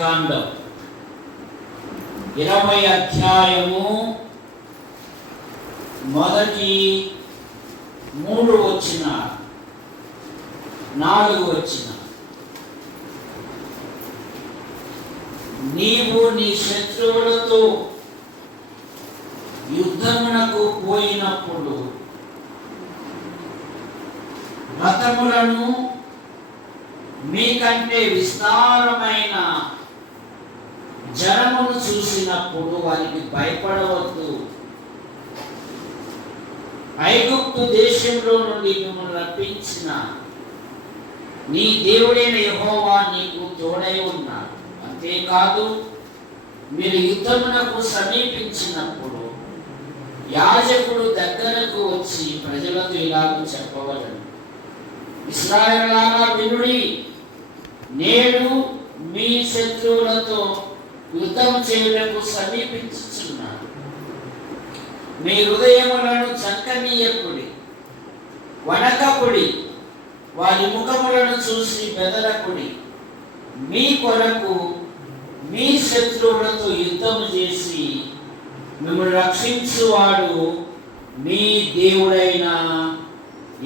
కాండం 20 అధ్యాయము మొదటి 3 వచ్చిన 4 వచ్చిన నీవు నీ శత్రువులతో యుద్ధమునకు పోయినప్పుడు రథములను మీకంటే విస్తారమైన జనమును చూసినప్పుడు వారికి భయపడవద్దు. ఐగుప్తు దేశంలో నుండి మిమ్మల్ని రప్పించిన నీ దేవుడైన యెహోవా నీకు తోడై ఉన్నాడు. అంతేకాదు, మీరు యుద్ధమునకు సమీపించినప్పుడు యాజకుడు దగ్గరకు వచ్చి ప్రజలతో ఇలాగ చెప్పవలెను, ఇశ్రాయేలులారా వినుడి, నేడు మీ శత్రువులతో యుద్ధం చేయుటకు సమీపించుచున్నాడు. మీ హృదయములను చంకనీయకుడి, వణకకుడి, వారి ముఖములను చూసి బెదరకుడి. మీ కొరకు మీ శత్రువులతో యుద్ధము చేసి మిమ్మల్ని రక్షించువాడు మీ దేవుడైన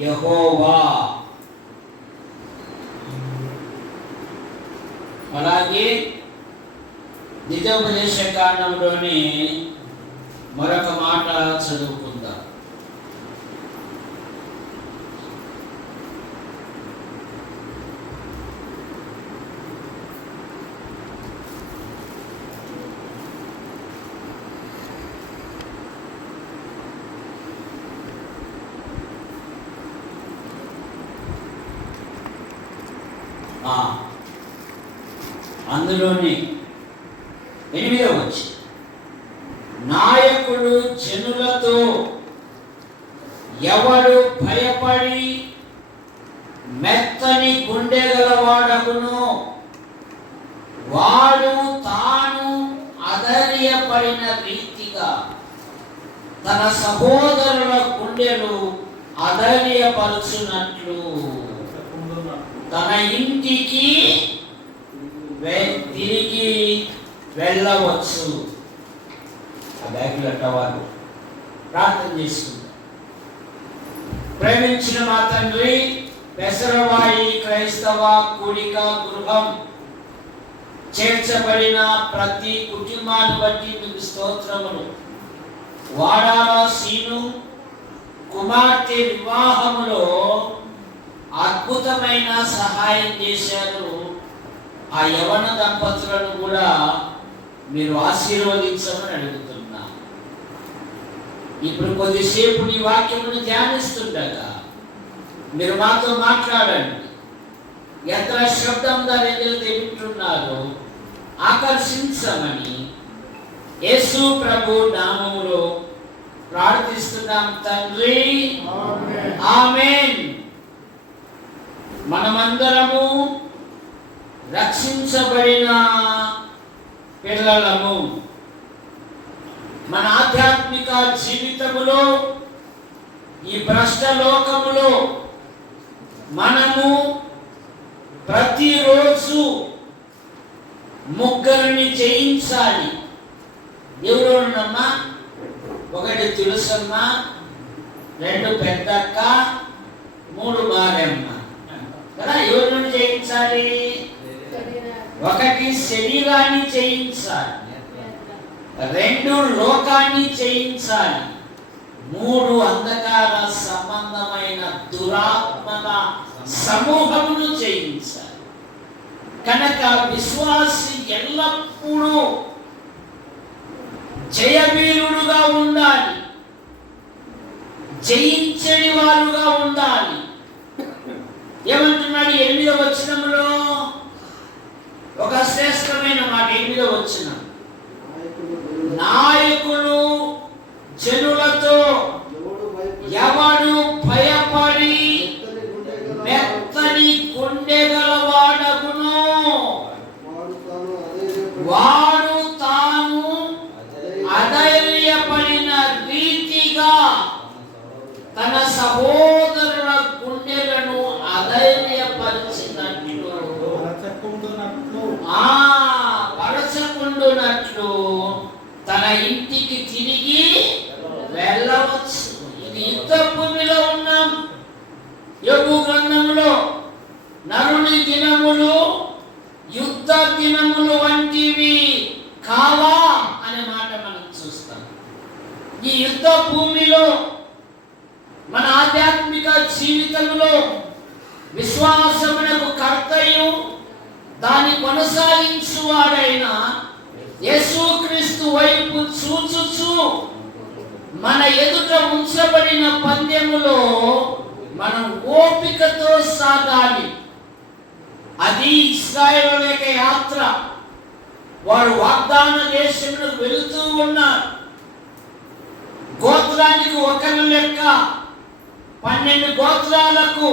యెహోవా. అలాగే ద్వితీయోపదేశ కాండంలోని మరొక మాట చదువుకుందాం. అందులోని 8వ వచ్చి నాయకుడు జనులతో ఎవడు భయపడి మెత్తని గుండె గలవాడగునో వాడు తాను అధైర్యపడిన రీతిగా తన సహోదరుల గుండెలు అధైర్యపరచునట్లు తన ఇంటికి తిరిగి వెళ్ళవచ్చు. ఆ బ్యాగులు వాళ్ళు ప్రార్థన చేసుకుంటారు. ప్రేమించిన మా తండ్రి, పెసరవాయి క్రైస్తవ కూడిక గృహం చేర్చబడిన ప్రతి కుటుంబాన్ని బట్టి మీకు స్తోత్రములు. వాడాల సీను కుమార్తె వివాహములో అద్భుతమైన సహాయం చేశారు. ఆ యవన దంపతులను కూడా మీరు ఆశీర్వదించమని అడుగుతున్నా. ఇప్పుడు కొద్దిసేపు నీ వాక్యమును ధ్యానిస్తుండగా మీరు మాతో మాట్లాడండి. ఎంత శబ్దం దారెందుకు వింటున్నారో ఆకర్షించమని యేసు ప్రభు నామములో ప్రార్థిస్తున్నాం తండ్రి, ఆమేన్. మనమందరము రక్షించబడిన పిల్లలము. మన ఆధ్యాత్మిక జీవితములో ఈ భ్రష్ట లోకములో మనము ప్రతిరోజు ముగ్గురిని జయించాలి. ఎవరున్నమ్మా? 1 తులసమ్మ, 2 పెద్దక్క, 3 మారమ్మ కదా. ఎవరిని జయించాలి? 1 శరీరాన్ని జయించాలి, 2 లోకాన్ని జయించాలి, 3 అంధకార సంబంధమైన దురాత్మల సమూహమును జయించాలి. కనుక విశ్వాసి ఎల్లప్పుడూ జయవీరుడుగా ఉండాలి, జయించని వారుగా ఉండాలి. ఏమంటున్నాడు 8వ వచనములో? ఒక శ్రేష్టమైన మాట 8వ వచనం, నాయకుడు జనులతో ఎవడు భయపడి మెత్తని గుండె గలవాడగునో వాడు తాను అధైర్యపడిన రీతిగా తన సహోదరుల గుండెలను అధైర్యపరిచినట్లు దినములు వంటివి కావా అనే మాట మనం చూస్తాం. ఈ యుద్ధ భూమిలో మన ఆధ్యాత్మిక జీవితంలో విశ్వాసమునకు కర్తయు దాన్ని కొనసాగించువాడైన యేసుక్రీస్తు వైపు చూచుచు మన ఎదుట ఉంచబడిన పందెములో మనం ఓపికతో సాగాలి. అది ఇశ్రాయేలు యొక్క యాత్ర. వారు వాగ్దాన దేశంలో వెళుతూ ఉన్నారు. గోత్రానికి ఒకరు లెక్క 12 గోత్రాలకు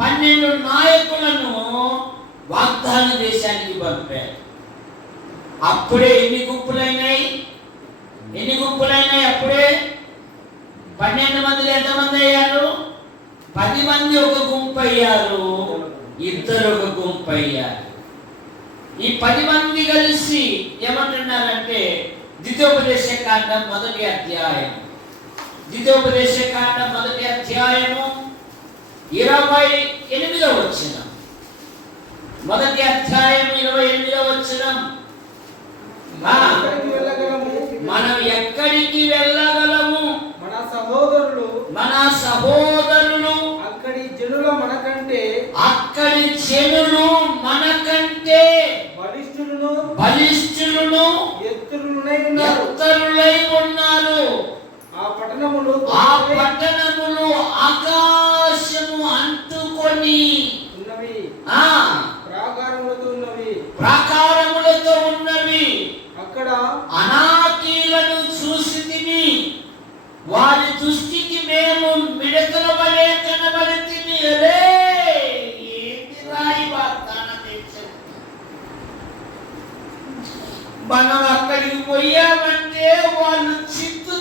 12 నాయకులను వాగ్దాన దేశానికి పంపారు. అప్పుడే ఎన్ని గుంపులైనాయి? అప్పుడే 12 మందిలో ఎంతమంది అయ్యారు? 10 మంది ఒక గుంపు అయ్యారు, 2 ఒక గుంపు అయ్యారు. ఈ 10 మంది కలిసి ఏమంటున్నారంటే, ద్వితీయోపదేశ కాండం 1వ అధ్యాయం 28వ వచనం. 1వ అధ్యాయం 28వ వచనం. మనం ఎక్కడికి వెళ్ళగలము? మన సహోదరులు అక్కడి జనులు మనకంటే బలిష్ఠులను ఎత్తరులై ఉన్నారు. ఆ పట్టణములు ఆకాశము అంటుకొని ప్రాకారములతో ఉన్నవి. అక్కడ అనాకీలను చూసితిమి, వారి దృష్టికి మేము మిడతల వలె కనబడితిమి. మనం అక్కడికి పోయామంటే వాళ్ళు చిత్తు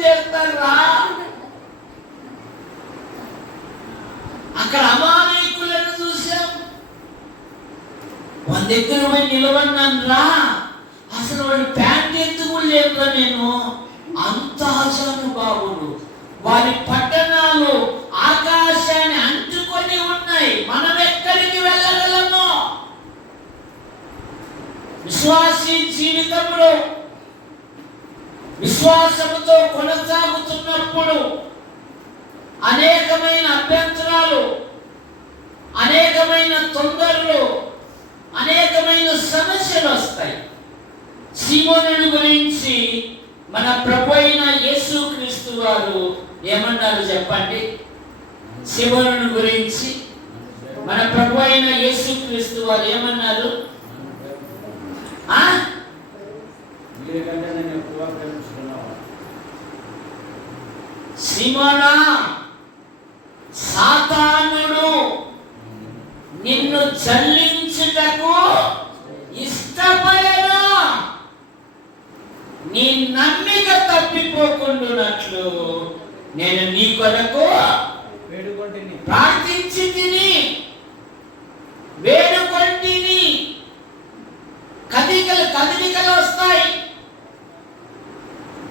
చేస్తారా? అక్కడ అమాయకులను చూసాం. వాళ్ళ దగ్గర పోయి నిలబడినాను రా, అసలు వాడు ప్యాంట్ ఎత్తుకు లేదురా. నేను అంత ఆశానుభావులు. వారి పట్టణాలు ఆకాశాన్ని అంటుకొని ఉన్నాయి. మనం ఎక్కడికి వెళ్ళగలము? విశ్వాసీ జీవితంలో విశ్వాసముతో కొనసాగుతున్నప్పుడు అనేకమైన అభ్యంతరాలు, అనేకమైన తొందరలు, అనేకమైన సమస్యలు వస్తాయి. సీమోనుని గురించి మన ప్రభు అయిన యేసుక్రీస్తు వారు ఏమన్నారు చెప్పండి? సీమోనుని గురించి మన ప్రభు అయిన యేసుక్రీస్తు వారు ఏమన్నారు? సీమోనా, సాతానుడు నిన్ను జల్లించుటకు ఇష్టపడను. నీ నమ్మిక తప్పిపోకుండానట్లు నేను నీ కొరకు ప్రార్థించితిని, వేడుకొంటిని. కదలికలు వస్తాయి,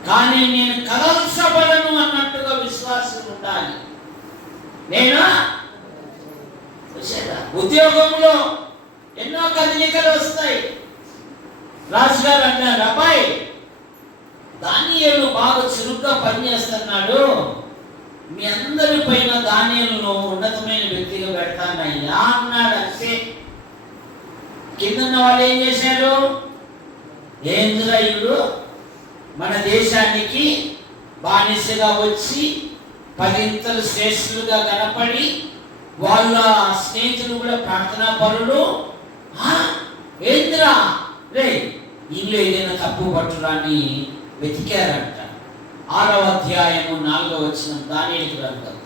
కానీ నేను కదల్చబడను అన్నట్టుగా విశ్వాసం ఉండాలి. నేను ఉద్యోగంలో ఎన్నో కదలికలు వస్తాయి. రాజుగారు అంటారు, అబ్బాయి దానియేలు బాగా చురుగ్గా పనిచేస్తున్నాడు, మీ అందరి పైన దానియేలును ఉన్నతమైన వ్యక్తిగా పెడతానయ్యా అన్నాడు. అంతే. కిందన్న వాళ్ళు ఏం చేశారు? ఏంద్రయుడు మన దేశానికి బానిసగా వచ్చి 10 శ్రేష్ఠులుగా కనపడి వాళ్ళ స్నేహితులు కూడా ప్రార్థనా పరులు. ఏంద్రా రే ఇల్లు ఏదైనా తప్పు పట్టురాని వెతికారంట. 6వ అధ్యాయము 4వ వచనం దానియేలు గ్రంథం.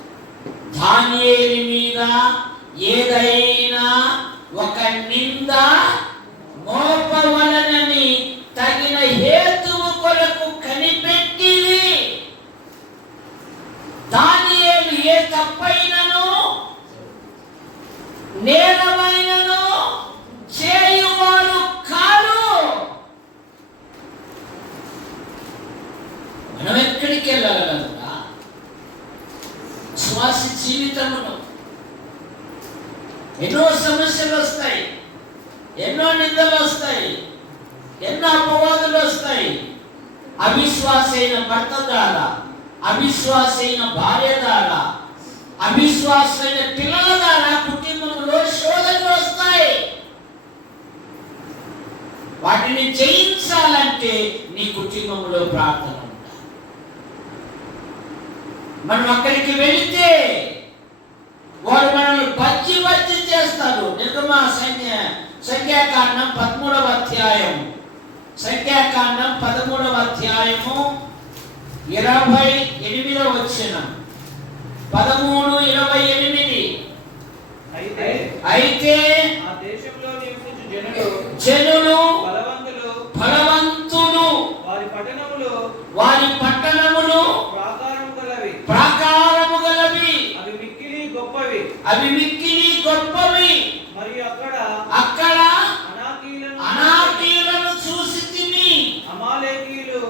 దానియేలు మీద ఏదైనా ఒక నింద మోపవలనని తగిన హేతువు కొరకు కనిపెట్టివి. దానియేలు ఏ తప్పైనను నేరమైనను చేయువాడు కాదు. మనం ఎక్కడికి వెళ్ళగలరా? శ్వాస జీవితమును ఎన్నో సమస్యలు వస్తాయి, ఎన్నో నిందలు వస్తాయి, ఎన్నో అపవాదులు వస్తాయి. అవిశ్వాసైన భర్త ద్వారా, అవిశ్వాసైన భార్య ద్వారా, అవిశ్వాసైన పిల్లల ద్వారా కుటుంబంలో శోధనలు వస్తాయి. వాటిని జయించాలంటే నీ కుటుంబంలో ప్రార్థన ఉండాలి. మనం అక్కడికి వెళితే వారు మనల్ని బచ్చి చేస్తారు. సంఖ్యాకాండం 13వ అధ్యాయం, సంఖ్యాకాండం 13వ అధ్యాయము 28వ వచనం, 13:28. అయితే ఆ దేశంలో నివసించు జనులు బలవంతులు వారి పట్టణములు ప్రాకారము గలవి అవి మిక్కిలి గొప్పవి. మరియు అక్కడ అనాకీయులను చూసితిని. అమాలేకీయులు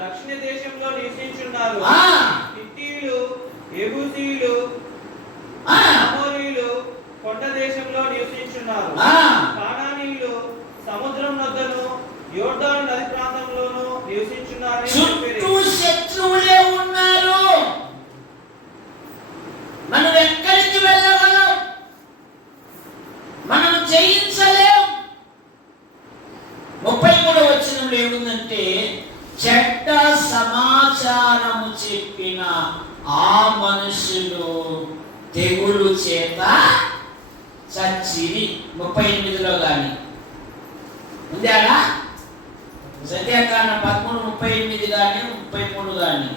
దక్షిణ దేశంలో నివసించున్నారు. హిత్తీయులు, యెబూసీయులు, అమోరీయులు కొండ దేశంలో నివసించున్నారు. కానానీయులు సముద్రం వద్దను యోర్దాను నది ప్రాంతంలోను నివసించున్నారు. చుట్టూ శత్రువులే ఉన్నారు. మనం ఎక్కడికి వెళ్ళగలం? మనం జయించలేం. 33వ వచనంలో ఏముందంటే, చెడ్డ సమాచారము చెప్పిన ఆ మనుషులు తెగులు చేత చచ్చిరి. 38లో గాని ఉంది అలా, సంఖ్యాకాండం 13:38 గాని 33 గాని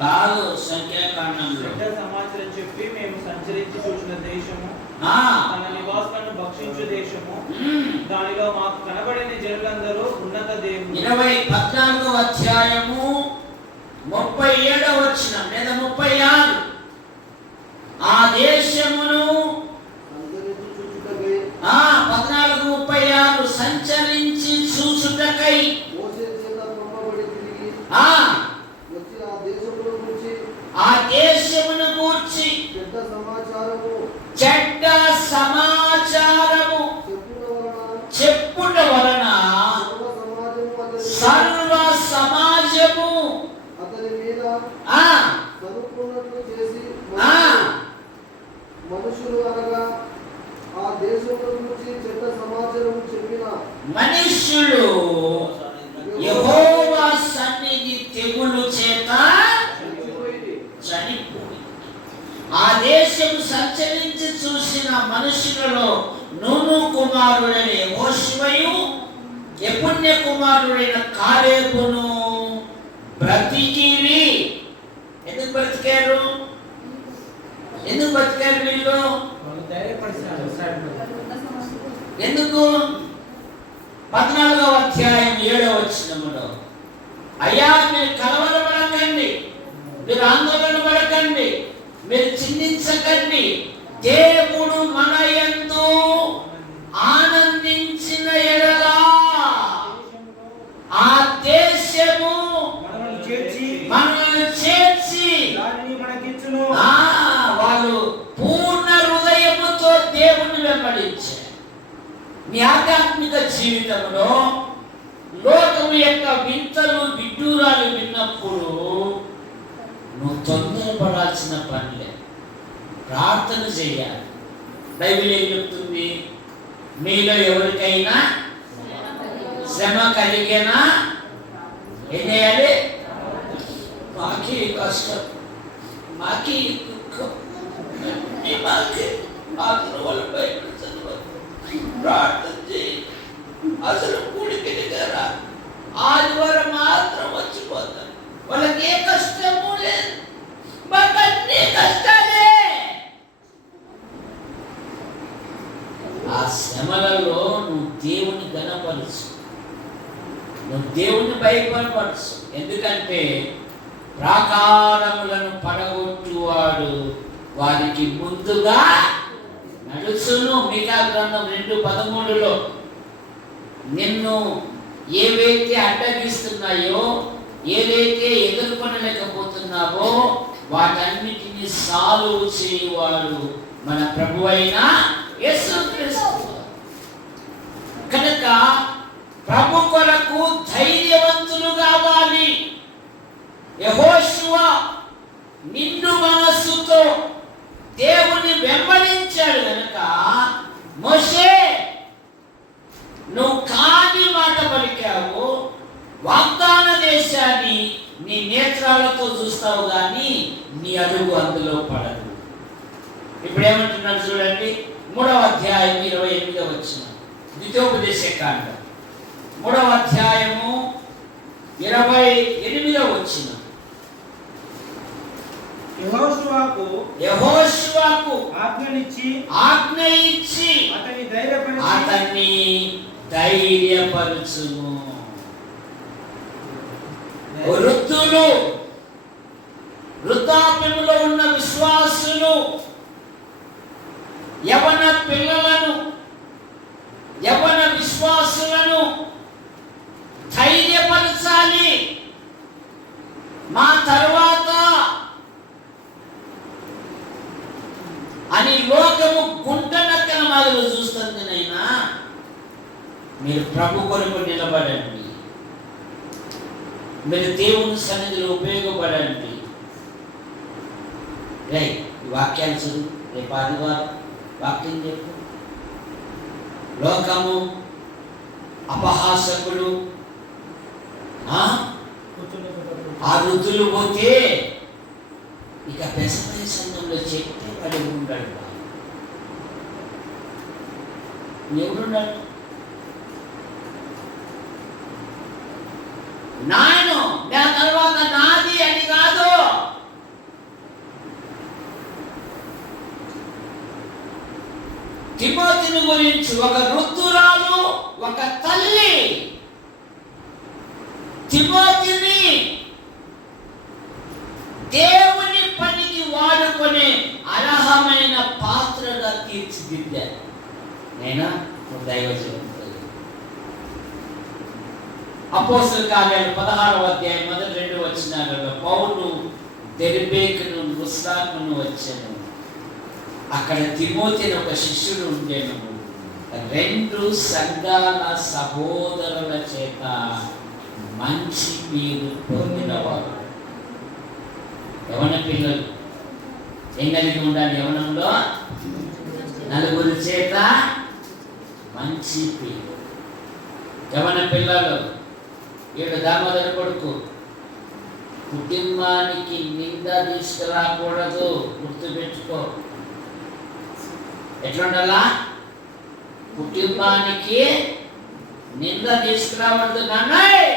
కాదు. సంఖ్యాకాండంలో సమాచారం చెప్పి మేము సంచరించి చూసిన దేశము, తన నివాసులను భక్షించు దేశము, దానిలో మాకు కనబడిన జనులందరూ ఉన్నత దేవుడు. 14వ అధ్యాయము 37వ వచనం లేదా 36. ఆ దేశమును 14:36 సంచరించి చూచుటకై ఆ దేశమును గూర్చి చెడ్డ సమాచారము చెప్పుట వలన సర్వ సమాజము మనుషులు అనగా ఆ దేశముల గురించి చెడ్డ సమాచారం చెప్పిన మనుషులు యెహోవా సన్నిధి తెగులు చేత చనిపోయి. ఆ దేశము సంచరించి చూసిన మనుషులలో నూను కుమారుడైన యెహోషువయు యెఫున్నె కుమారుడైన కాలేబును బ్రతికిరి. ఎందుకు బ్రతికారు? వీళ్ళు ఎందుకు? 14వ అధ్యాయం 7వ వచనములో, అయ్యా మీరు కలవరపడకండి, మీరు ఆందోళన పడకండి, మీరు చింతించకండి. దేవుడు మన యందు ఆనందించిన ఎడల ఆ దేశము మనల్ని చేర్చి వాళ్ళు పూర్ణ హృదయముతో దేవుని వెంబడించారు. నీ ఆధ్యాత్మిక జీవితంలో లోకము యొక్క వింతలు విడ్డూరాలు విన్నప్పుడు నువ్వు తొందరపడాల్సిన పనిలే, ప్రార్థన చేయాలి. బైబిల్ ఏం చెప్తుంది? మీలో ఎవరికైనా శ్రమ కలిగేనా ఏం చేయాలి? మాకి కష్టం, మాకి దుఃఖం, మాకి వాళ్ళు బైబిల్ చదవాలి, ప్రార్థన చేయి. అసలు కూడికి దగ్గర ఆదివారం మాత్రం వచ్చిపోతారు. వాళ్ళకి ఏ కష్టము లేదు, మాకు అన్ని కష్టాలే. ఆ శ్రమలలో నువ్వు దేవుని ఘనపరచు, నువ్వు దేవుని భయపడపరచు. ఎందుకంటే ప్రాకారములను పడగొట్టువాడు వారికి ముందుగా నడుచును. మీకా గ్రంథం 2:13లో నిన్ను ఏవైతే అడ్డగిస్తున్నాయో, ఏదైతే ఎదుర్కొనలేకపోతున్నావో వాటన్నిటిని సాల్వ్ చేయువాడు మన ప్రభువైన యేసుక్రీస్తు. కనుక ప్రభు కొరకు ధైర్యవంతులు కావాలి. యెహోషువ నిండు మనస్సుతో దేవుని వెంబడించాడు కనుక మోషే నువ్వు కాని మాట పలికావు, వాగ్దాన దేశాన్ని నీ నేత్రాలతో చూస్తావు కానీ నీ అడుగు అందులో పడదు. ఇప్పుడు ఏమంటున్నాడు చూడండి, 3వ అధ్యాయం 28వ వచనం, ద్వితీయోపదేశ కాండం 3వ అధ్యాయము 28వ వచనం. యెహోషువకు ఆజ్ఞ ఇచ్చి అతన్ని ధైర్యపరచుము. వృద్ధులు, వృద్ధాప్యములో ఉన్న విశ్వాసులు, యవన పిల్లలను, యవన విశ్వాసులను ధైర్యపరచాలి. మా తరువాత అని లోకము గుంటనక్కన మాదిరి చూస్తుంది. నైనా మీరు ప్రభు కొరకు నిలబడండి, మీరు దేవుని సన్నిధిలో ఉపయోగపడండి. ఈ వాక్యాలు చదువు, రేపు ఆదివారం వాక్యం చెప్పు. లోకము, అపహాసకులు, ఆ వృద్ధులు పోతే ఇక బెసమయ సంఘంలో చెప్తే పడి ఉంటాడు. ఎవరున్నాడు? నాయను నా తర్వాత నాది అని కాదు. తిమోతిని గురించి ఒక వృద్ధురాలు, ఒక తల్లి తిమోతిని దేవుని పనికి వాడుకునే అర్హమైన పాత్రగా తీర్చిదిద్దారు. నేనా దైవజనం. అపోస్తలుల కార్యాలు 16వ అధ్యాయం 1-2 వచనాలలో పౌలు దెర్బేకును లుస్త్రాకును వచ్చాను. అక్కడ తిమోతిని ఒక శిష్యుడు ఉండేను. 2 సంఘాల సహోదరుల చేత మంచి పేరు పొందినవాడు. యవన పిల్లలు ఏం కలిగి ఉండాలి? యవనంలో నలుగురి చేత మంచి పేరు. యవన పిల్లలు, ఈడు దామోదర కొడుకు, కుటుంబానికి నింద తీసుకురాకూడదు, గుర్తుపెట్టుకో. ఎట్లుండాలా? కుటుంబానికి నింద తీసుకురావద్దు. నాన్నయ్,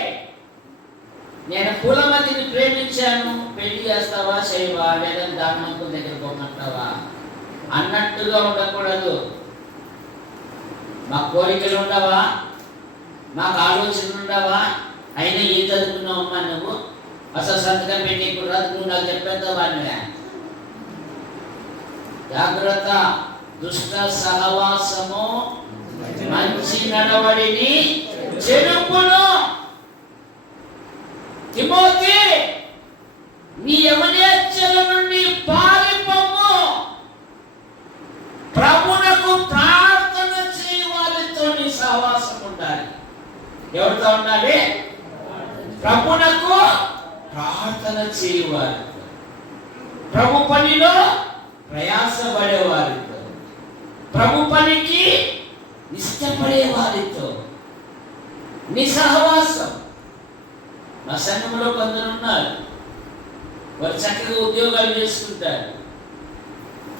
నేను పూలమతిని ప్రేమించాను, పెళ్లి చేస్తావా చేయవా, లేదని దానంకుల దగ్గర పోమంటావా అన్నట్టుగా ఉండకూడదు. మా కోరికలు ఉండవా, మాకు ఆలోచనలు ఉండవా? అయినా ఏం చదువుకున్నావమ్మా నువ్వు? అసలు సంతకం పెట్టేప్పుడు రాదు, నువ్వు నాకు చెప్పేద్దావా? జాగ్రత్త. దుష్ట సహవాసము మంచి నడవడిని చెరుపును. తిమోతి, నీ యవనేచ్ఛల నుండి పారిపోము. ప్రభువునకు ప్రార్థన చేయ వారితో నీ సహవాసం ఉండాలి. ఎవరితో ఉండాలి? ప్రభువునకు ప్రార్థన చేయవారితో, ప్రభు పనిలో ప్రయాసపడే వారితో, ప్రభు పనికి ఇష్టపడే వారితో నీ సహవాసం. మా సంఘంలో కొందరు ఉన్నారు, వారు చక్కగా ఉద్యోగాలు చేసుకుంటారు,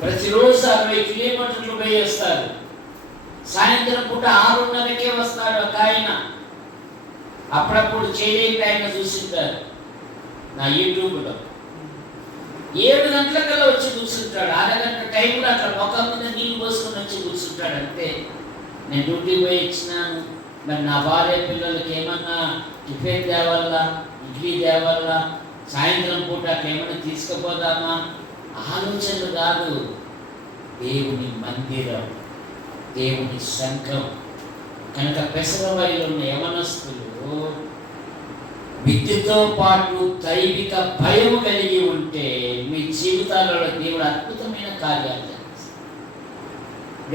ప్రతిరోజు 60 కిలోమీటర్లు పోయేస్తారు. సాయంత్రం పూట 6:30కే వస్తాడు ఒక ఆయన. అప్పుడప్పుడు చేయలేని ఆయన చూసింటారు నా యూట్యూబ్లో. 7 గంటలకల్లా వచ్చి కూర్చుంటాడు. అరగంట టైంలో అట్లా ముఖం మీద నీళ్ళు పోసుకొని వచ్చి కూర్చుంటాడు. అంతే, నేను డ్యూటీ పోయి ఇచ్చినాను, మరి నా భార్య పిల్లలకి ఏమన్నా టిఫిన్ తేవాలా, ఇడ్లీ తేవాలా, సాయంత్రం పూట ఏమైనా తీసుకుపోదామా ఆలోచనలు కాదు. దేవుని మందిరం, దేవుని సంఘం. కనుక పెసరవైలో ఉన్న యవనస్తులు విద్యతో పాటు దైవిక భయం కలిగి ఉంటే మీ జీవితాలలో దేవుడు అద్భుతమైన కార్యాలు చేస్తారు.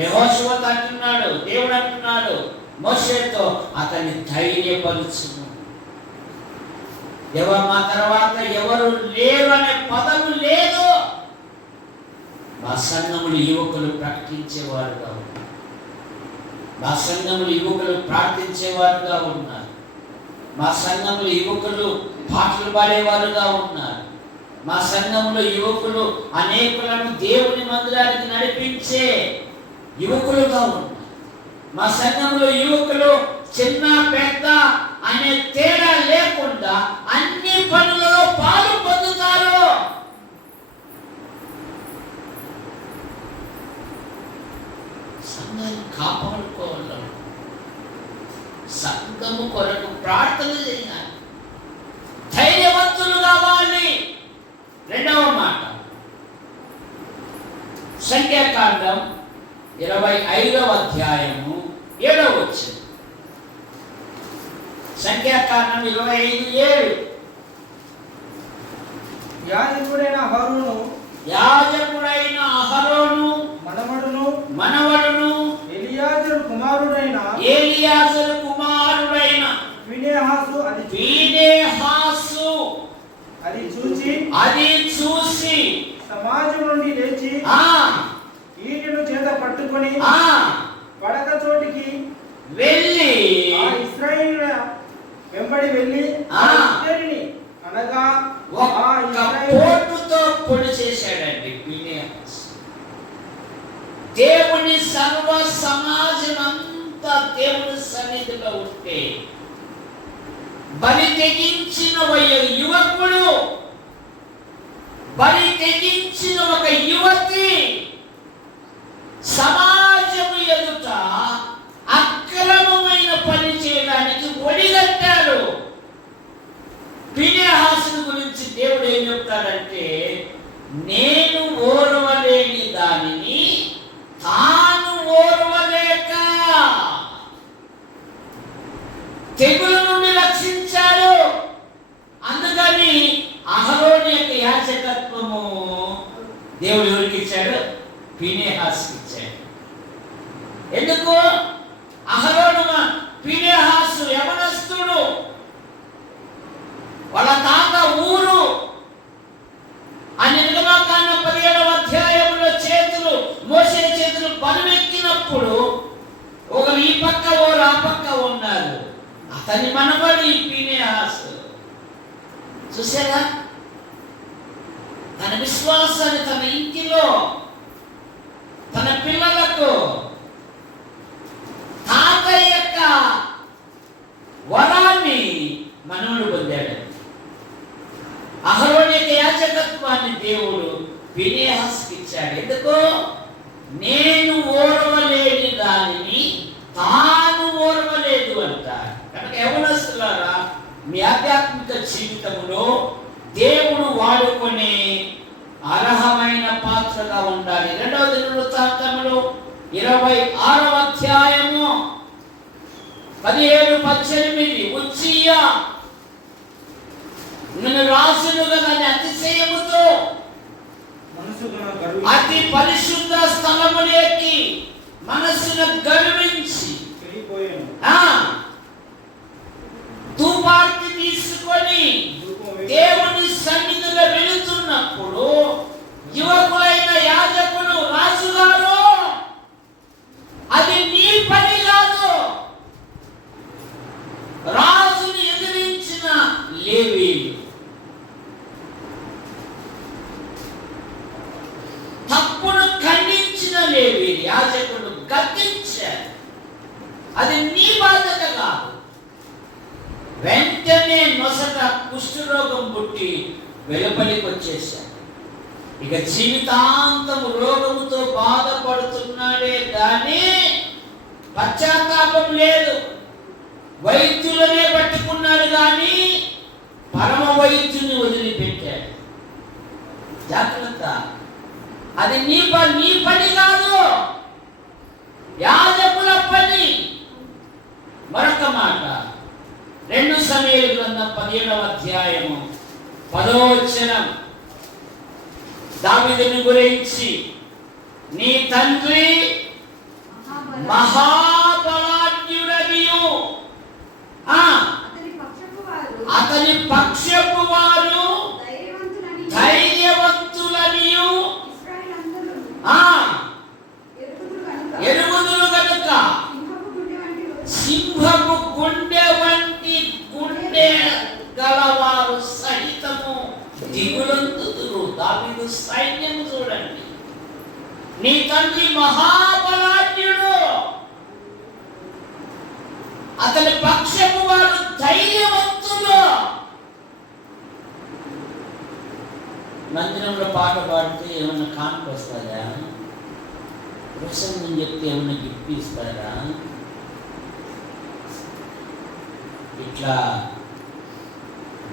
యెహోషువతో అంటున్నాడు, దేవుడు అంటున్నాడు మోషేతో, అతన్ని ధైర్యపరుచుము. మా తర్వాత ఎవరు లేరు అనే పదము లేదు. మా సంఘములు యువకులు ప్రకటించేవారుగా ఉన్నారు. మా సంఘములు యువకులు ప్రార్థించేవారుగా ఉన్నారు. మా సంఘములు యువకులు పాటలు పాడేవారుగా ఉన్నారు. మా సంఘంలో యువకులు అనేకులను దేవుని మందిరానికి నడిపించే యువకులుగా ఉన్నారు. మా సంఘంలో యువకులు చిన్న పెద్ద అనే తేడా లేకుండా అన్ని పనులలో పాలు పొందుతారు. సంఘాన్ని కాపాడుకోవాలి. సంఘము కొరకు ప్రార్థన చేయాలి. ధైర్యవంతులు కావాలి. రెండవ మాట, సంఖ్యాకాండం 25వ అధ్యాయము 7వ వచనం. సంఖ్యాకాండం 25:7. యాజకుడైన అహరోను మనవడును ఎలియాజరు కుమారుడైన ఫీనెహాసు అది చూసి సమాజం నుండి లేచి ఈటెను చేత పట్టుకొని పడక చోటికి వెళ్ళి ఇశ్రాయేలుల వెంబడి వెళ్ళి అనగా పోటుతో పొడి చేశాడండి ఫీనెహాసు. దేవుని సర్వ సమాజం అంతా దేవుని సన్నిధిలో ఉంటే బలి తెగించిన యువకుడు, బలి తెగించిన ఒక యువతి సమాజము ఎదుట అక్రమమైన పని చేయడానికి ఒడిగట్టారు. ఫీనెహాసు గురించి దేవుడు ఏం చెప్తాడంటే, నేను ఓర్వలేని దానిని తాను ఓర్వలేక తెగులు నుండి రక్షించాడు. అందుకని అహరోను యొక్క యాజకత్వము దేవుడు ఎవరికి ఇచ్చాడు? ఫీనెహాసుకి ఇచ్చాడు. ఎందుకు? ఫీనెహాసు యవనస్తుడు, వాళ్ళ తాత ఊరు. ఆ నిర్గమకాండం 17వ అధ్యాయంలో మోషే చేతులు పనివెక్కినప్పుడు ఒకరు ఈ పక్క ఓరు ఆ పక్క ఉన్నారు. అతని మనవడు ఈ ఫీనెహాసు. చూసారా? తన విశ్వాసాన్ని తన ఇంటిలో తన పిల్లలకు తాత యొక్క వరాన్ని మనవడు పొందాడు. అహరోను యొక్క యాజకత్వాన్ని దేవుడు ఫీనెహాసుకి ఇచ్చాడు. ఎందుకు? నేను ఓర్వలేని దానిని తాను ఓర్వలేదు అంటారు. కనుక యవనస్తులారా, మీ ఆధ్యాత్మిక జీవితంలో దేవుడు వాడుకునే అర్హమైన పాత్రగా ఉండాలి. 2వ దినవృత్తాంతములు 26వ అధ్యాయము 17-18. ఉజ్జియా నేను రాజునుగా దాని అతిశయముతో అతి పరిశుద్ధ స్థలములోకి మనస్సును గర్వించి ధూపార్తి తీసుకొని దేవుని సన్నిధిలో వెళుతున్నప్పుడు యువకులైన యాజకులు రాజుగారు, అది నీ పని కాదు. రాజుని ఎదిరించిన లేవీయులు, తప్పును ఖండించిన లేవీయులు యాజకులు గద్దించారు. అది నీ బాధ్యత కాదు. వెంటనే నొసట కుష్ఠరోగం పుట్టి వెలుపలికి వచ్చేశాడు. ఇక జీవితాంతము రోగముతో బాధపడుతున్నాడే కానీ పశ్చాత్తాపం లేదు. వైద్యులనే పట్టుకున్నాడు కానీ పరమ వైద్యుని వదిలిపెట్టాడు. జాగ్రత్త, అది నీ పని కాదు, యాజకుల పని. మరొక మాట, 2 సమూయేలు గ్రంథం 17వ అధ్యాయము 10వ వచనం. దావీదుని గురించి, నీ తండ్రి మహాబలాఢ్యుడనియు అతని పక్షపు వారు ధైర్యవంతులనియు ఎరుగుదురు గనుక సింహపు గుండె వంటి గుండె గలవారు సహితము దిగులందుదురు. దావీదు సైన్యము చూడండి. నీ తండ్రి మహాబలాఢ్యుడు, అతని పక్షము వారు ధైర్యవంతులు. మందిరంలో పాట పాడితే ఏమన్నా కానుక వస్తుందా? ప్రసంగం చెప్తే ఏమన్నా గిఫ్ట్ ఇస్తారా? ఇట్లా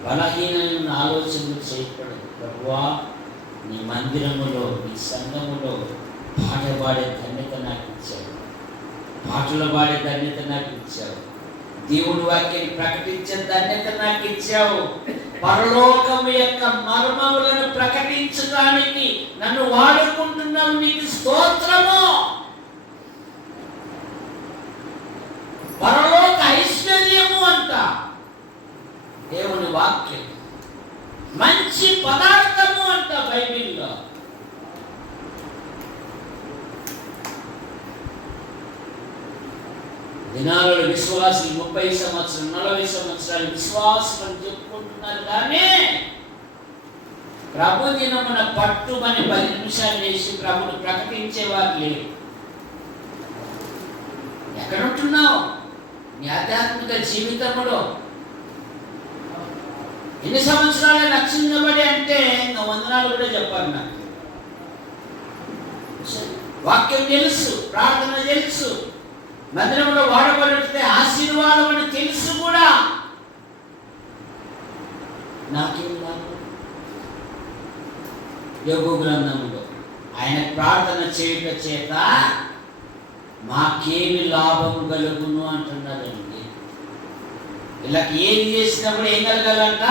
బలహీనమైన ఆలోచనలు చేయకూడదు. ప్రభువా, నీ మందిరములో, నీ సంఘములో పాట పాడే ధన్యత నాకు ఇచ్చావు, పాటలు పాడే ధన్యత నాకు ఇచ్చావు, దేవుని వాక్యాన్ని ప్రకటించే ధన్యత నాకు ఇచ్చావు, పరలోకము యొక్క మర్మములను ప్రకటించడానికి నన్ను వాడుకుంటున్నావు. నీకు స్తోత్రము. పరలోక ఐశ్వర్యము అంట దేవుని వాక్యం, మంచి పదార్థము అంట బైబిల్లో. దినాలలో విశ్వాసులు 30 సంవత్సరాలు 40 సంవత్సరాలు విశ్వాసం అని చెప్పుకుంటున్నారు, కానీ ప్రభు దినమున పట్టుమని 10 నిమిషాలు వేసి ప్రభుని ప్రకటించేవారు లేరు. ఎక్కడుంటున్నావు నీ ఆధ్యాత్మిక జీవితంలో? ఎన్ని సంవత్సరాలు రక్షించబడి అంటే ఇంకా వందనాలు కూడా చెప్పారు నాకు. వాక్యం తెలుసు, ప్రార్థన తెలుసు, మందిరంలో వాడబడితే ఆశీర్వాదం అని తెలుసు కూడా. నాకేం లాభం? యోగు గ్రంథంలో ఆయన ప్రార్థన చేయుట చేత మాకేమి లాభం కలుగును అంటున్నారండి. వీళ్ళకి ఏది చేసినప్పుడు ఏం కలగాలంట?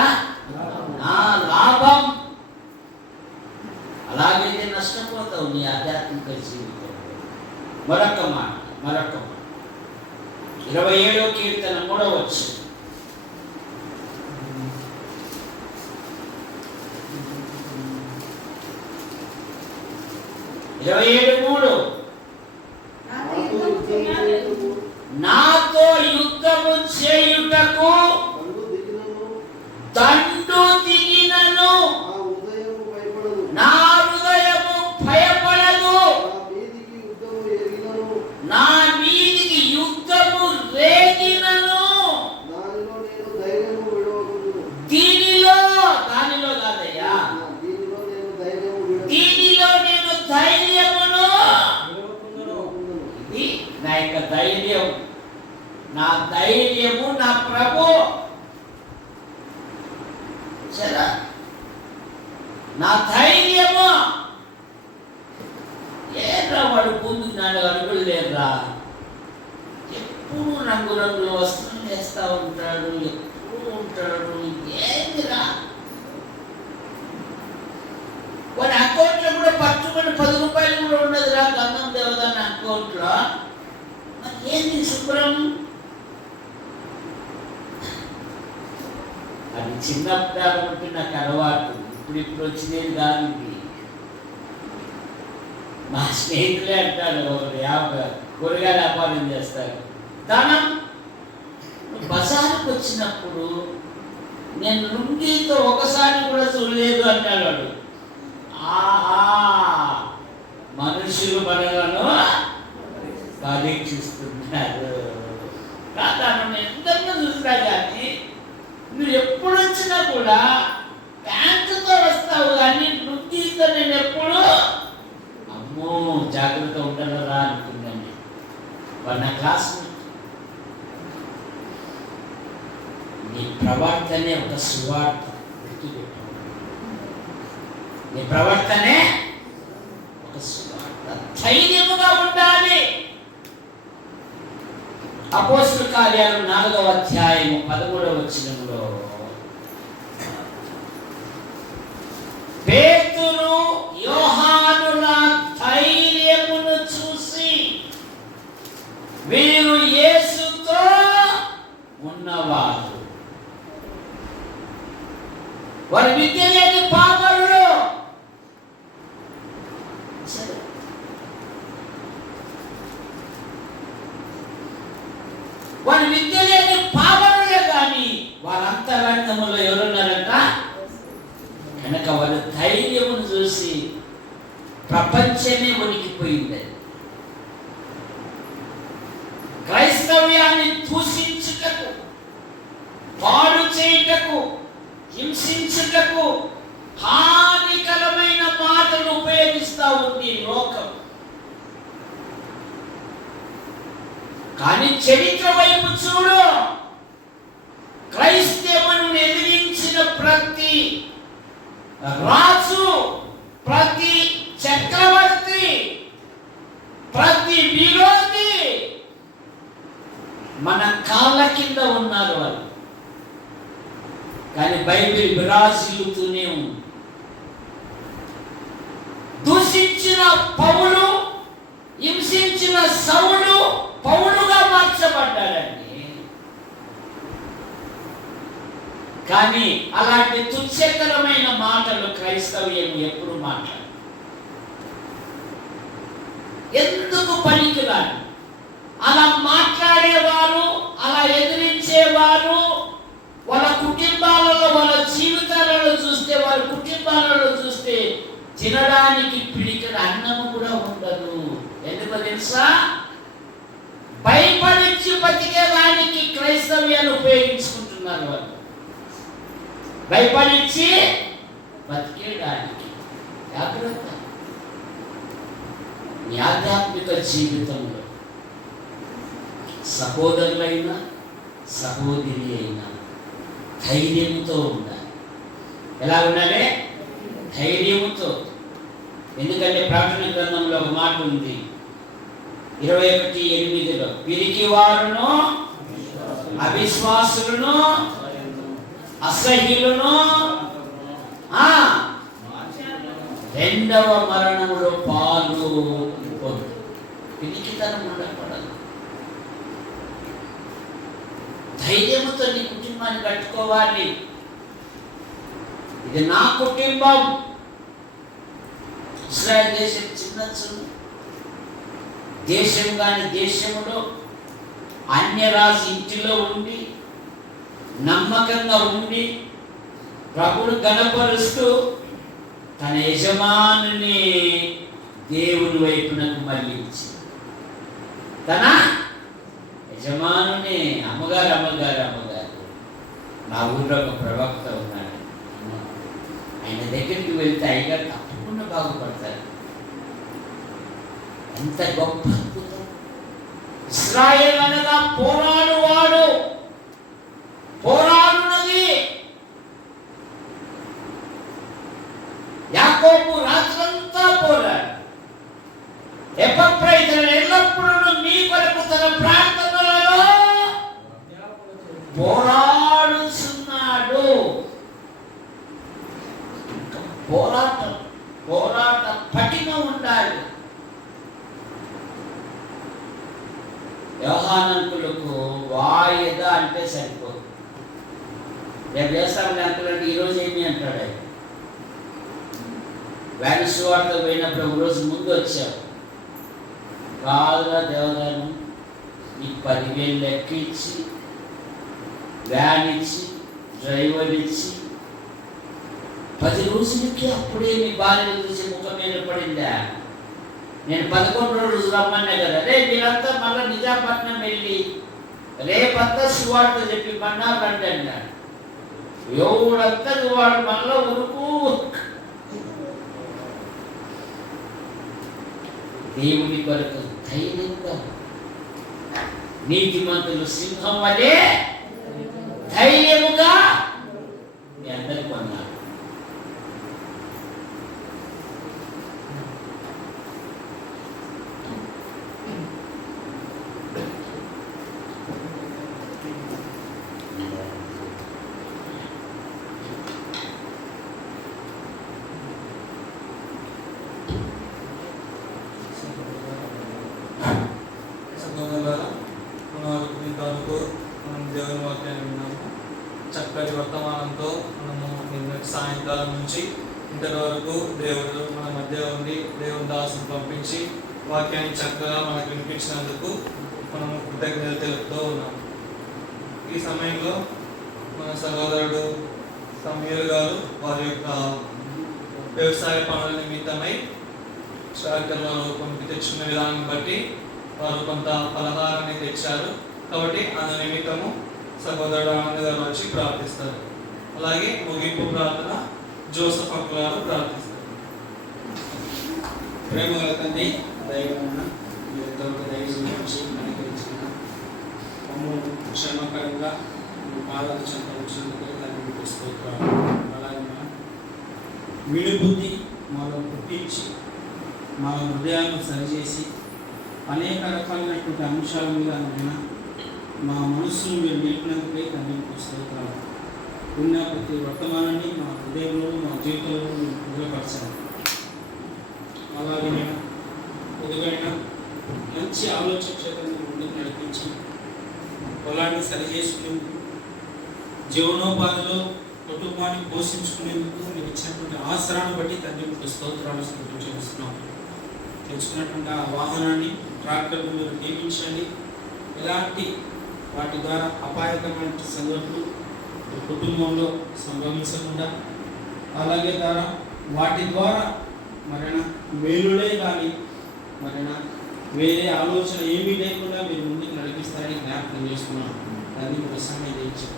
లాభం. అలాగైతే నష్టపోతావు నీ ఆధ్యాత్మిక జీవితంలో. మరొక మాట 27వ కీర్తన 3వ వచనం. నాతో యుద్ధము చేయుటకు దండు దిగినను నా హృదయము భయపడదు, నా మీదికి యుద్ధము రేగినను దానిలో కాదయ్యా, దీనిలో నేను ధైర్యమును. ఇది నా యొక్క ధైర్యం, నా ధైర్యము నా ప్రభు. సరే, నా ధైర్యము. ఏరా వాడు ముందు 4 అడుగులు లేరా, ఎప్పుడు రంగురంగుల వస్త్రం వేస్తా ఉంటాడు, ఎప్పుడు ఉంటాడు. ఏందిరా వాడి అకౌంట్లో కూడా పట్టుకుని 10 రూపాయలు కూడా ఉండదురా గంధం దేవదాని అకౌంట్లో. మరి ఏంది శుభ్రం? అది చిన్నప్పుడు నాకు అలవాటు, ఇప్పుడు వచ్చినది కాదు. మా స్నేహితులే అంటారు, కూరగాయల వ్యాపారం చేస్తారు, ధనం బజారుకు వచ్చినప్పుడు నేను లుంగీతో ఒకసారి కూడా చూడలేదు అంటాడు వాడు. మనుషులు మనలను పరీక్షిస్తున్నారు. నన్ను ఎంతగా చూస్తా కానీ నువ్వు ఎప్పుడు వచ్చినా కూడా ప్యాంటుతో వస్తావు, కానీ లుంగీతో నేను ఎప్పుడు అమ్మో జాగ్రత్త ఉంటారా అనుకున్నాను. వాడు నా క్లాస్మేట్. నీ ప్రవర్తనే ఒక సువార్త. నీ ప్రవర్తనే ఒక సువార్త. ధైర్యముగా ఉండాలి. అపోస్తలుల కార్యాలు 4వ అధ్యాయము 13వ వచనంలో పేతురు యోహానుల ధైర్యమును చూసి వారి విద్య లేని పామరులు. వారి విద్య లేని పామరులే కానీ వారి అంతరంగంలో ఎవరున్నారంట కనుక వాళ్ళ ధైర్యమును చూసి ప్రపంచమే వణికిపోయింది. క్రైస్తవ్యాన్ని దూషించుటకు, పాడు చేయుటకు, హింసించుటకు హానికరమైన మాటలు ఉపయోగిస్తూ ఉంది లోకం. కానీ చరిత్ర వైపు చూడు, క్రైస్తవులను ఎదిరించిన ప్రతి రాజు, ప్రతి చక్రవర్తి, ప్రతి విరోధి మన కాళ్ళ కింద ఉన్నారు వాళ్ళు. కానీ బైబిల్ విరాజిల్లుతూనే ఉంది. దూషించిన పౌలు, హింసించిన సౌలు పౌలుగా మార్చబడ్డాడండి. కానీ అలాంటి తుచ్చకరమైన మాటలు క్రైస్తవ్యం ఎప్పుడు మాట్లాడు. ఎందుకు పనికిరాడు? అలా మాట్లాడేవారు, అలా ఎదిరించేవారు వాళ్ళ కుటుంబాలలో, వాళ్ళ జీవితాలలో చూస్తే, వారి కుటుంబాలలో చూస్తే తినడానికి పిడికిన అన్నము కూడా ఉండదు. ఎందుకో తెలుసా? భయపడించి బతికేదానికి క్రైస్తవ్యాన్ని ఉపయోగించుకుంటున్నారు వాళ్ళు. భయపడించి బతికేదానికి. జాగ్రత్త. నీ ఆధ్యాత్మిక జీవితంలో సహోదరులైనా సహోదరి అయినా ధైర్యంతో ఉండాలి. ఎలా ఉండాలి? ధైర్యంతో. ఎందుకంటే ప్రకటన గ్రంథంలో ఒక మాట ఉంది, 21:8, పిరికి వారును, అవిశ్వాసులను, అసహ్యులను రెండవ మరణంలో పాలు పొందు. పిరికితనం ఉండకూడదు. ధైర్యంతో నీ కుటుంబాన్ని కట్టుకోవాలి. ఇది నా కుటుంబం. ఇశ్రాయేలు దేశం చిన్న దేశం, కాని దేశంలో అన్యరాజు ఇంటిలో ఉండి నమ్మకంగా ఉండి ప్రభువును గణపరుస్తూ తన యజమానుని దేవుని వైపునకు మళ్ళించి, తన యజమానుని అమ్మగారు నా ఊళ్ళో ఒక ప్రవక్త ఉన్నాడు, ఆయన దగ్గరికి వెళ్తే అయ్యగారు తప్పకుండా బాగుపడతారు. ఎంత గొప్ప అద్భుతం! ఇశ్రాయేలు అనగా పోరాడువాడు, పోరాడున్నది. యాకోబు రాత్రంతా పోరాడు. ఎపఫ్రొదితు ఎల్లప్పుడూ నీ కొరకు తన ప్రార్థనలలో పోరాడుచున్నాడు. పోరాట పటిమ ఉండాలి. యోహానంకులకు వాయిదా అంటే సరిపోదు. రేపు చేస్తామని అంకులంటే ఈరోజు ఏమి అంటాడు? ఆయన వ్యాన్ సువార్త పోయినప్పుడు ఒక రోజు ముందు వచ్చావు, కాదురా దేవదాను, నీకు 10,000 లెక్క ఇచ్చి, వ్యాన్ ఇచ్చి, డ్రైవర్ ఇచ్చి 10 రోజులకి అప్పుడే నీ భార్య చూసి ముఖం మీద పడిందా? నేను 11 రోజులు రమ్మన్నా కదా. రే మీరంతా మళ్ళీ నిజాపట్నం వెళ్ళి రేపంతా సువార్త చెప్పి మన్నారు రండి అన్నాడు. ఎవడంతా వాడు మళ్ళీ ఉరుకు. దేవుని కొరకు ధైర్యంగా, నీతిమంతులు సింహం వలె ధైర్యముగా మీ అందరికీ అన్నారు. మనం దేవుని వాక్యాన్ని విన్నాము. చక్కటి వర్తమానంతో మనము నిన్నటి సాయంకాలం నుంచి ఇంతటి వరకు దేవుడు మన మధ్య ఉండి దేవుని దాసుని పంపించి వాక్యాన్ని చక్కగా మనకు వినిపించినందుకు మనము కృతజ్ఞతలు తెలుపుతూ ఉన్నాము. ఈ సమయంలో మన సహోదరుడు సమీర్ గారు వారి యొక్క వ్యవసాయ పనుల నిమిత్తమై ట్రాక్టర్లో కొనుక్కు తెచ్చుకున్న విధానాన్ని బట్టి వారు కొంత పలహారాన్ని తెచ్చారు. కాబట్టి అందు నిమిత్తము సహోదరుడు ఆనంద్ గారు వచ్చి ప్రార్థిస్తారు. అలాగే ముగింపు ప్రార్థన జోసఫ్ అంకుల్ గారు ప్రార్థిస్తారు. ప్రేమ తండ్రి, దైవమున్న మీ ఎంతవరకు దైవం వచ్చి మనకి ఇచ్చిన మమ్మల్ని క్షేమకరంగా మీ పాదాలు చెంత వచ్చినందుకు దాన్ని మీకు స్తోత్రాలు. అలాగే వినుబుద్ధి మాలో పుట్టించి మా హృదయాలను సరిచేసి అనేక రకాలైనటువంటి అంశాల మీద మా మనస్సును మీరు నిలిపినందుకే దాన్ని మీకు స్తోత్రాలు. ఉన్న ప్రతి వర్తమానాన్ని మా హృదయంలో మా జీవితంలో భద్రపరచాలి. అలాగే నేను ఎదుగైనా మంచి ఆలోచన చేత ముందుకు నడిపించి పొలాన్ని సరిచేసుకునేందుకు జీవనోపాధిలో కుటుంబాన్ని పోషించుకునేందుకు మీరు ఇచ్చినటువంటి ఆసరాన్ని బట్టి తండ్రి మీకు స్తోత్రాలు చూపిస్తున్నాం. తెచ్చుకున్నటువంటి ఆ వాహనాన్ని ట్రాక్టర్ను మీరు నియమించండి. ఎలాంటి వాటి ద్వారా అపాయకరమైన సంఘటనలు కుటుంబంలో సంభవించకుండా, అలాగే ద్వారా వాటి ద్వారా మరైనా మేలులే కానీ మరైనా వేరే ఆలోచన ఏమీ లేకుండా మీరు ముందుకు నడిపిస్తారని జ్ఞాపకం చేస్తున్నాను. దాన్ని కూడా సమయం ఇచ్చారు.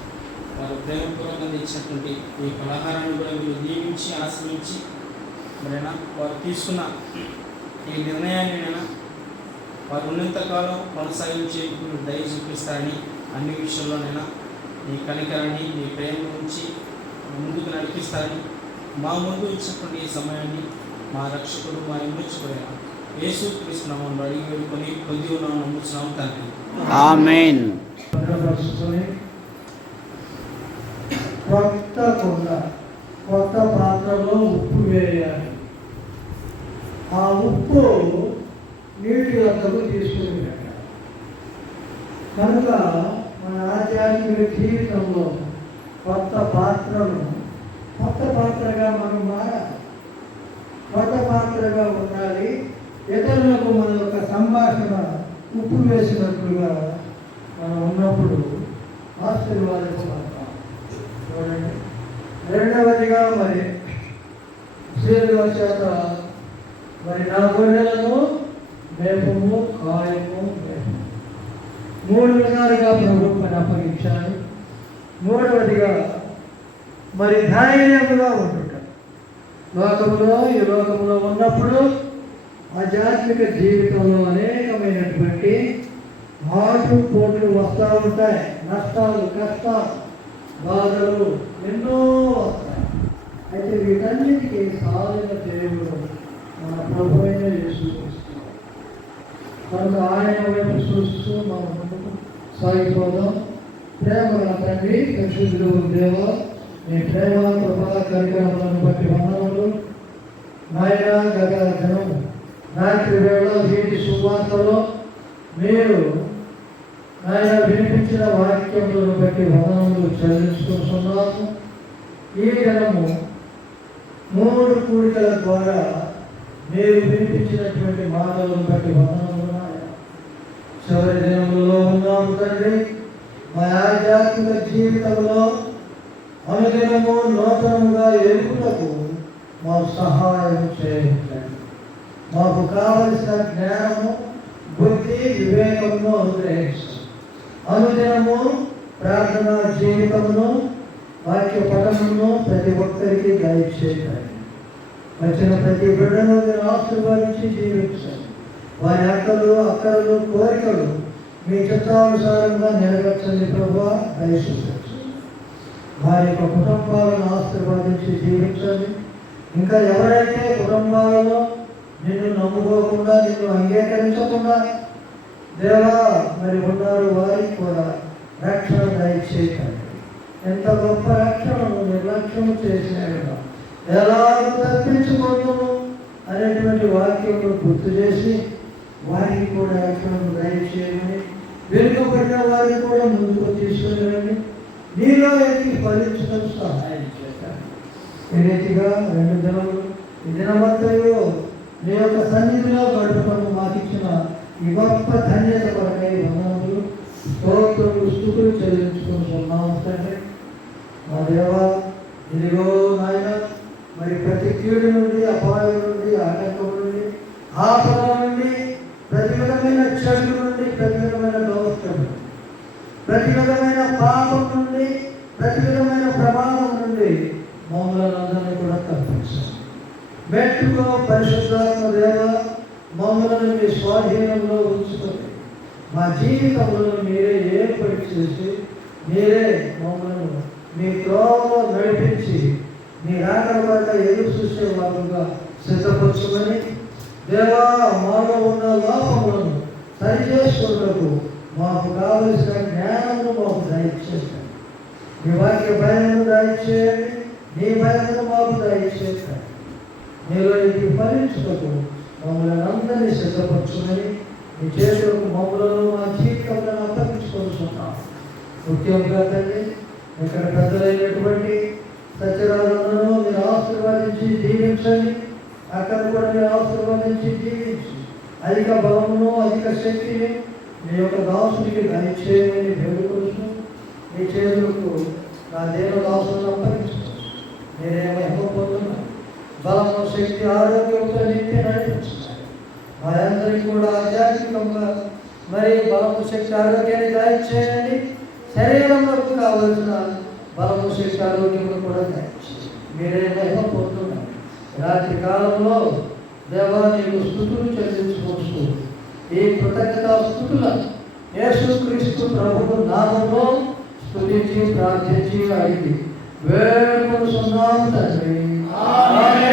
వారు ప్రేమపూర్వకంగా ఇచ్చినటువంటి ఈ పలహారాన్ని కూడా మీరు నియమించి ఆశ్రయించి మరైనా వారు తీసుకున్న ఈ నిర్ణయాన్ని వారు ఉన్నంతకాలం కొనసాగించేందుకు మీరు దయ చూపిస్తారని, అన్ని విషయంలోనైనా మీ కనికరాన్ని మీ ప్రేమ నుంచి ముందుకు నడిపిస్తారని, మా ముందు ఇచ్చినటువంటి ఈ సమయాన్ని మా రక్షకుడు మా ఇమ్మచ్చుకోలేక యేసు క్రీస్తు నామములో అడిగి వేడుకొని పొంది ఉన్నాము నమ్ముతున్నాము తండ్రి. ఆమేన్. కొత్త కుండ, కొత్త పాత్రలో ఉప్పు వేయాలి. ఆ ఉప్పు నీటి వద్దకు తీసుకుని పెట్టాలి. కనుక మన ఆధ్యాత్మిక జీవితంలో కొత్త పాత్రగా మనం మారాలి. కొత్త పాత్రగా ఉండాలి. ఇతరులకు మన యొక్క సంభాషణ ఉప్పు వేసినట్లుగా మనం ఉన్నప్పుడు ఆశీర్వాదించబడతాం. చూడండి, రెండవదిగా మరి శ్రీల చేత మరి నా గొర్రెలను మేపము కాయము మేపము 3 విధాలుగా ప్రభుత్వాన్ని అప్పగించాను. మూడవదిగా మరి ధైర్యంగా ఉంటుంటారు. ఈ లోకంలో ఉన్నప్పుడు ఆధ్యాత్మిక జీవితంలో అనేకమైనటువంటి పోట్లు వస్తూ ఉంటాయి. నష్టాలు, కష్టాలు, బాధలు ఎన్నో వస్తాయి. అయితే వీటన్నిటికీ సాధన దేవుడు మన ప్రభు అయిన యేసుక్రీస్తు. కనుక ఆయన వైపు చూస్తూ మనం ముందుకు సాగిపోదాం. ప్రేమ తండ్రి, పరిశుద్ధుడు దేవ, మీ ప్రేమ కృపా కరికరములను బట్టి వందనములు. నాయన గత దినము రాత్రి వేళ వీటి సువార్తలో మీరు ఆయన వినిపించిన వాక్యములను బట్టి వందనములు చెల్లించుకుంటున్నాము. ఈ దినము 3 కూడికల ద్వారా మీరు వినిపించినటువంటి మాటలను బట్టి వందనములు. చివరి దినములలో ఉన్నాము తండ్రి. మా ఆధ్యాత్మిక జీవితంలో అనుదినము నూతనముగా ఎదుగుటకు మాకు సహాయం చేయండి. మాకు కావలసిన జ్ఞానము, బుద్ధి, వివేకమును అనుగ్రహించండి. అనుదినము ప్రార్థనా జీవితమును, వాక్య పఠనమును ప్రతి ఒక్కరికి దయచేయండి. వచ్చిన ప్రతి బిడ్డను మీరు ఆశీర్వదించి జీవించండి. వారి అక్కలు కోరికలు మీ చిత్తానుసారంగా నెరవేర్చండి ప్రభువా, దయచేయండి. వారి యొక్క కుటుంబాలను ఆశీర్వదించి జీవించండి. ఇంకా ఎవరైతే కుటుంబాలలో నిన్ను నమ్ముకోకుండా, నిన్ను అంగీకరించకుండా దేవా మరి ఉన్నారు, వారికి కూడా రక్షణ దయచేయండి. ఎంత గొప్ప రక్షణను నిర్లక్ష్యం చేసినా ఎలా తప్పించుకోవడము అనేటువంటి వాక్యమును గుర్తు చేసి వారికి కూడా రక్షణను దయచేయమని, వెనుకబడిన వారిని కూడా ముందుకు తీసుకుని నీలో ఎన్ని చెల్లించుకుంటున్నాము తండ్రి. మా దేవ, ఇదిగో నాయన, మరి ప్రతి కీడు నుండి, అపాయం నుండి, ఆటంకం నుండి, ఆపద నుండి, ప్రతి విధమైన చెడు నుండి, ప్రతి విధమైన దోషం, ప్రతి విధమైన పాపం నుండి, ప్రతి విధమైన ప్రమాదం నుండి మమ్మల్ని అందరినీ కూడా తప్పించాలి. మెట్టుకో పరిశుద్ధాత్మ దేవ, మమ్మల్ని మీ స్వాధీనంలో ఉంచుకొని మా జీవితంలో మీరే ఏర్పాటు చేసి మీరే మమ్మల్ని మీ త్రోవలో నడిపించి మీ రాకడ వరకు ఎదురు చూసే వాళ్ళుగా సిద్ధపరచుకొని దేవా, మాలో ఉన్న లోపములను సరిచేసుకున్నకు మాకు కావలసిన జ్ఞానము మాకు దయచేయండి. మీ వాక్య భయమును దయచేయండి, నీ భయమును మాకు దయచేయండి. మీలో ఇది ఫలించుటకు మమ్మల్ని అందరినీ సిద్ధపరచుకొని మీ చేతులకు మమ్మలను మా జీవితంలో అప్పగించుకొస్తున్నాం. ముఖ్యంగా తండ్రి, ఇక్కడ పెద్దలైనటువంటి సత్యరాలను మీరు ఆశీర్వదించి దీవించండి. అక్కడ కూడా మీరు ఆశీర్వదించి దీవించి అధిక బలమును, అధిక శక్తిని మీ యొక్క దాసుడికి దయచేయమని వేడుకొచ్చు. మీ చేతులకు నా దేవదాసులను అప్పగించుకోండి. మీరే మహిమ పొందుతున్నారు. బలము, శక్తి, ఆరోగ్యంతో నింపి నడిపించున్నారు. మనందరికీ కూడా ఆధ్యాత్మికంగా మరి బలము, శక్తి, ఆరోగ్యాన్ని దయచేయండి. శరీరంలో కావలసిన బలము, శక్తి, ఆరోగ్యంలో కూడా దయచేయండి. మీరే మహిమ పొందుతున్నారు. రాత్రి కాలంలో దేవా, నీకు స్తుతులు చెల్లించుకోవచ్చు. ఈ కృతజ్ఞతా స్తుతులను యేసుక్రీస్తు ప్రభువు నామములో స్తుతించి ప్రార్థించి అడిగి వేడుకొనుచున్నాము తండ్రి. ఆమేన్.